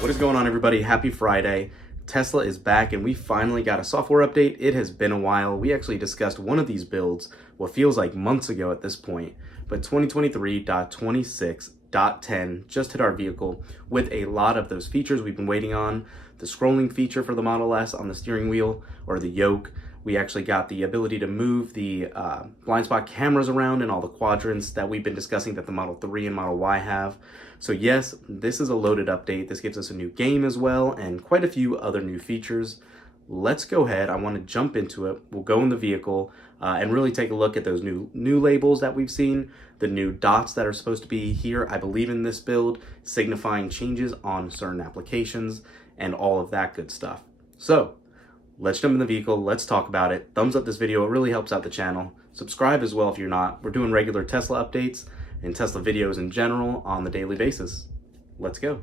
What is going on, everybody? Happy Friday. Tesla is back and we finally got a software update. It has been a while. We actually discussed one of these builds, what feels like months ago at this point, but 2023.26.10 just hit our vehicle with a lot of those features we've been waiting on. The scrolling feature for the Model S on the steering wheel or the yoke. We actually got the ability to move the blind spot cameras around in all the quadrants that we've been discussing that the Model 3 and Model Y have. So yes, this is a loaded update. This gives us a new game as well and quite a few other new features. Let's go ahead. I want to jump into it. We'll go in the vehicle and really take a look at those new labels that we've seen, the new dots that are supposed to be here, I believe, in this build, signifying changes on certain applications and all of that good stuff. So let's jump in the vehicle. Let's talk about it. Thumbs up this video. It really helps out the channel. Subscribe as well if you're not. We're doing regular Tesla updates and Tesla videos in general on the daily basis. Let's go.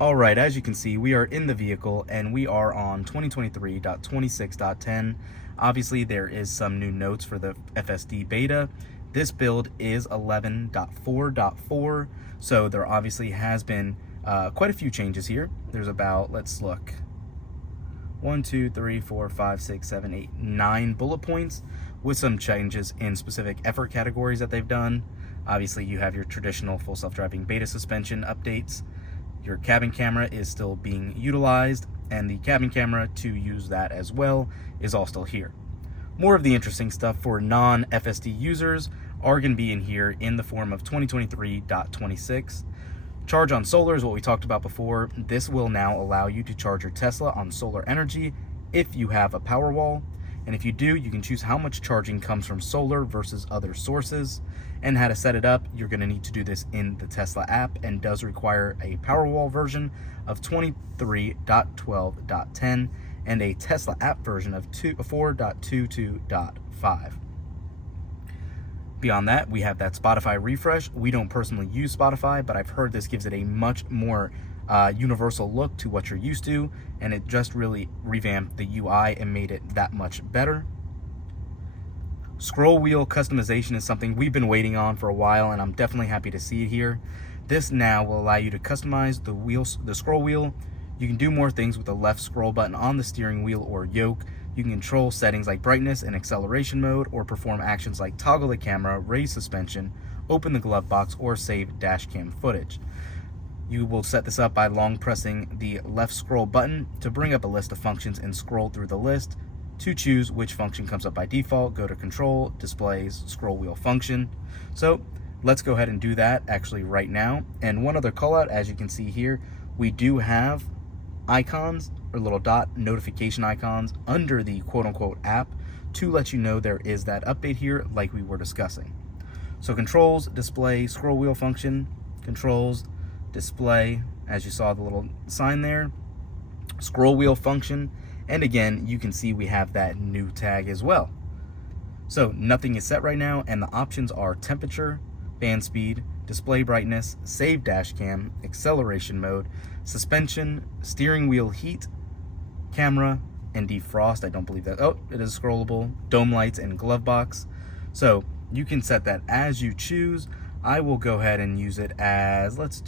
All right, as you can see, we are in the vehicle and we are on 2023.26.10. Obviously, there is some new notes for the FSD beta. This build is 11.4.4, so there obviously has been quite a few changes here. There's about, let's look, 1, 2, 3, 4, 5, 6, 7, 8, 9 bullet points with some changes in specific effort categories that they've done. Obviously, you have your traditional full self-driving beta suspension updates. Your cabin camera is still being utilized, and the cabin camera to use that as well is all still here. More of the interesting stuff for non-FSD users are going to be in here in the form of 2023.26. Charge on solar is what we talked about before. This will now allow you to charge your Tesla on solar energy if you have a Powerwall. And if you do, you can choose how much charging comes from solar versus other sources. And how to set it up, you're going to need to do this in the Tesla app and does require a Powerwall version of 23.12.10 and a Tesla app version of 4.22.5. Beyond that, we have that Spotify refresh. We don't personally use Spotify, but I've heard this gives it a much more universal look to what you're used to, and it just really revamped the UI and made it that much better. Scroll wheel customization is something we've been waiting on for a while, and I'm definitely happy to see it here. This now will allow you to customize the scroll wheel. You can do more things with the left scroll button on the steering wheel or yoke. You can control settings like brightness and acceleration mode, or perform actions like toggle the camera, raise suspension, open the glove box, or save dash cam footage. You will set this up by long pressing the left scroll button to bring up a list of functions and scroll through the list. To choose which function comes up by default, go to Control, Displays, Scroll Wheel Function. So let's go ahead and do that actually right now. And one other call out, as you can see here, we do have icons or little dot notification icons under the quote-unquote app to let you know there is that update here like we were discussing. So Controls, Display, Scroll Wheel Function, Controls, Display, as you saw the little sign there, Scroll Wheel Function, and again, you can see we have that new tag as well. So nothing is set right now, and the options are temperature, band speed, display brightness, save dash cam, acceleration mode, suspension, steering wheel heat, camera, and defrost. I don't believe that. Oh, it is scrollable, dome lights, and glove box. So you can set that as you choose. I will go ahead and use it as, let's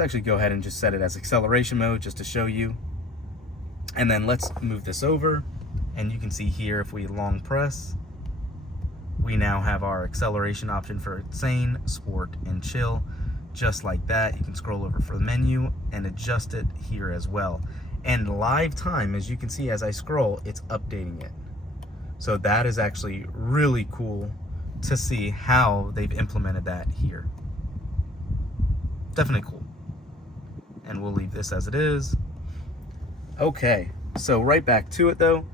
actually go ahead and just set it as acceleration mode just to show you. And then let's move this over, and you can see here if we long press, we now have our acceleration option for Sane, Sport, and Chill. Just like that, you can scroll over for the menu and adjust it here as well. And live time, as you can see as I scroll, it's updating it. So that is actually really cool to see how they've implemented that here. Definitely cool. And we'll leave this as it is. Okay, so right back to it though.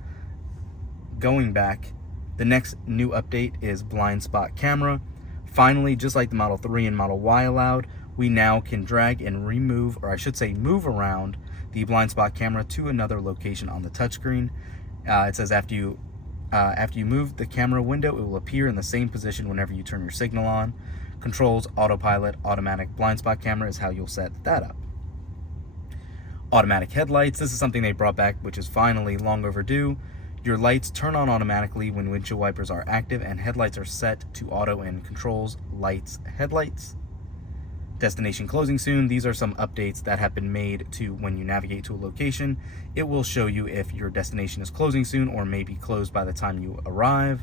Going back, the next new update is blind spot camera. Finally, just like the Model 3 and Model Y allowed, we now can drag and remove, or I should say move around the blind spot camera to another location on the touchscreen. It says after you move the camera window, it will appear in the same position whenever you turn your signal on. Controls, autopilot, automatic blind spot camera is how you'll set that up. Automatic headlights, this is something they brought back, which is finally long overdue. Your lights turn on automatically when windshield wipers are active, and headlights are set to auto and controls lights headlights. destination closing soon. These are some updates that have been made to when you navigate to a location. It will show you if your destination is closing soon or may be closed by the time you arrive.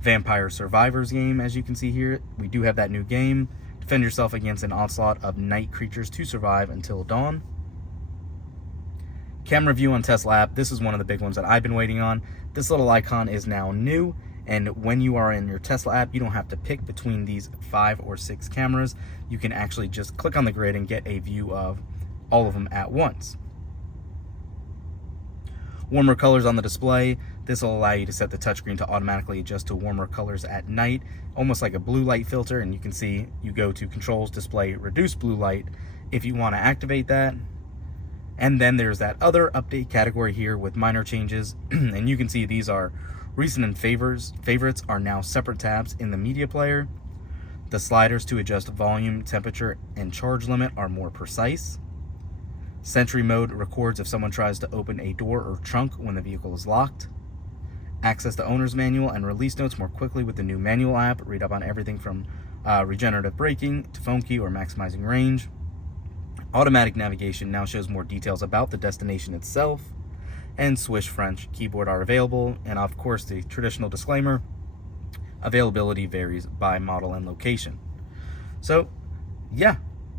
Vampire Survivors game, as you can see here, we do have that new game. Defend yourself against an onslaught of night creatures to survive until dawn. Camera view on Tesla app. This is one of the big ones that I've been waiting on. This little icon is now new, and when you are in your Tesla app, you don't have to pick between these 5 or 6 cameras. You can actually just click on the grid and get a view of all of them at once. Warmer colors on the display. This will allow you to set the touchscreen to automatically adjust to warmer colors at night, almost like a blue light filter. And you can see you go to controls, display, reduce blue light if you want to activate that. And then there's that other update category here with minor changes. And you can see these are recent and favorites are now separate tabs in the media player. The sliders to adjust volume, temperature, and charge limit are more precise. Sentry mode records if someone tries to open a door or trunk when the vehicle is locked. Access the owner's manual and release notes more quickly with the new manual app. Read up on everything from regenerative braking to phone key or maximizing range. Automatic navigation now shows more details about the destination itself. And Swiss French keyboard are available. And of course, the traditional disclaimer, availability varies by model and location. So yeah,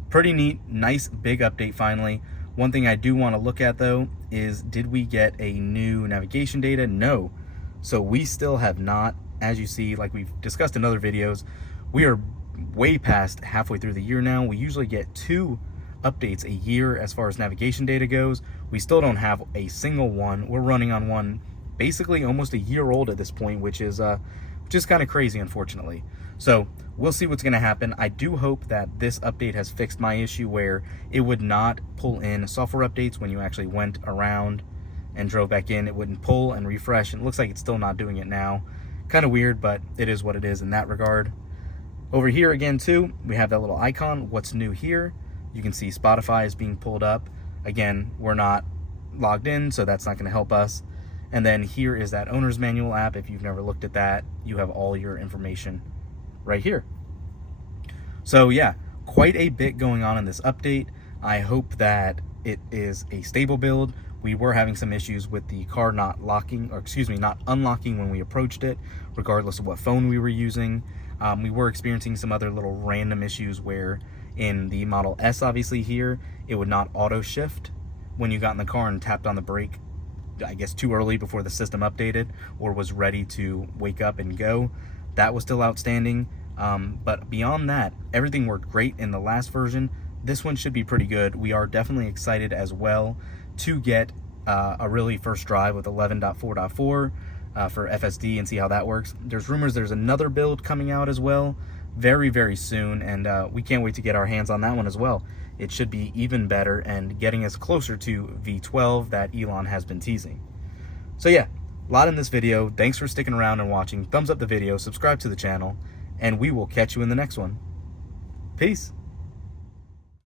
pretty neat, nice big update finally. One thing I do want to look at though is, did we get a new navigation data? No. So we still have not, as you see, like we've discussed in other videos, we are way past halfway through the year now. We usually get 2 updates a year as far as navigation data goes. We still don't have a single one. We're running on one basically almost a year old at this point, which is kind of crazy, unfortunately. So we'll see what's going to happen. I do hope that this update has fixed my issue where it would not pull in software updates when you actually went around and drove back in. It wouldn't pull and refresh, and it looks like it's still not doing it now. Kind of weird, but it is what it is in that regard. Over here again too, we have that little icon, what's new here. You can see Spotify is being pulled up. Again, we're not logged in, so that's not going to help us. And then here is that owner's manual app. If you've never looked at that, you have all your information right here. So yeah, quite a bit going on in this update. I hope that it is a stable build. We were having some issues with the car not unlocking when we approached it, regardless of what phone we were using. We were experiencing some other little random issues where in the Model S, obviously here, it would not auto shift when you got in the car and tapped on the brake, I guess too early before the system updated or was ready to wake up and go. That was still outstanding. But beyond that, everything worked great in the last version. This one should be pretty good. We are definitely excited as well to get a really first drive with 11.4.4 for FSD and see how that works. There's rumors there's another build coming out as well very, very soon, and we can't wait to get our hands on that one as well. It should be even better and getting us closer to V12 that Elon has been teasing. So yeah, a lot in this video. Thanks for sticking around and watching. Thumbs up the video, subscribe to the channel, and we will catch you in the next one. Peace.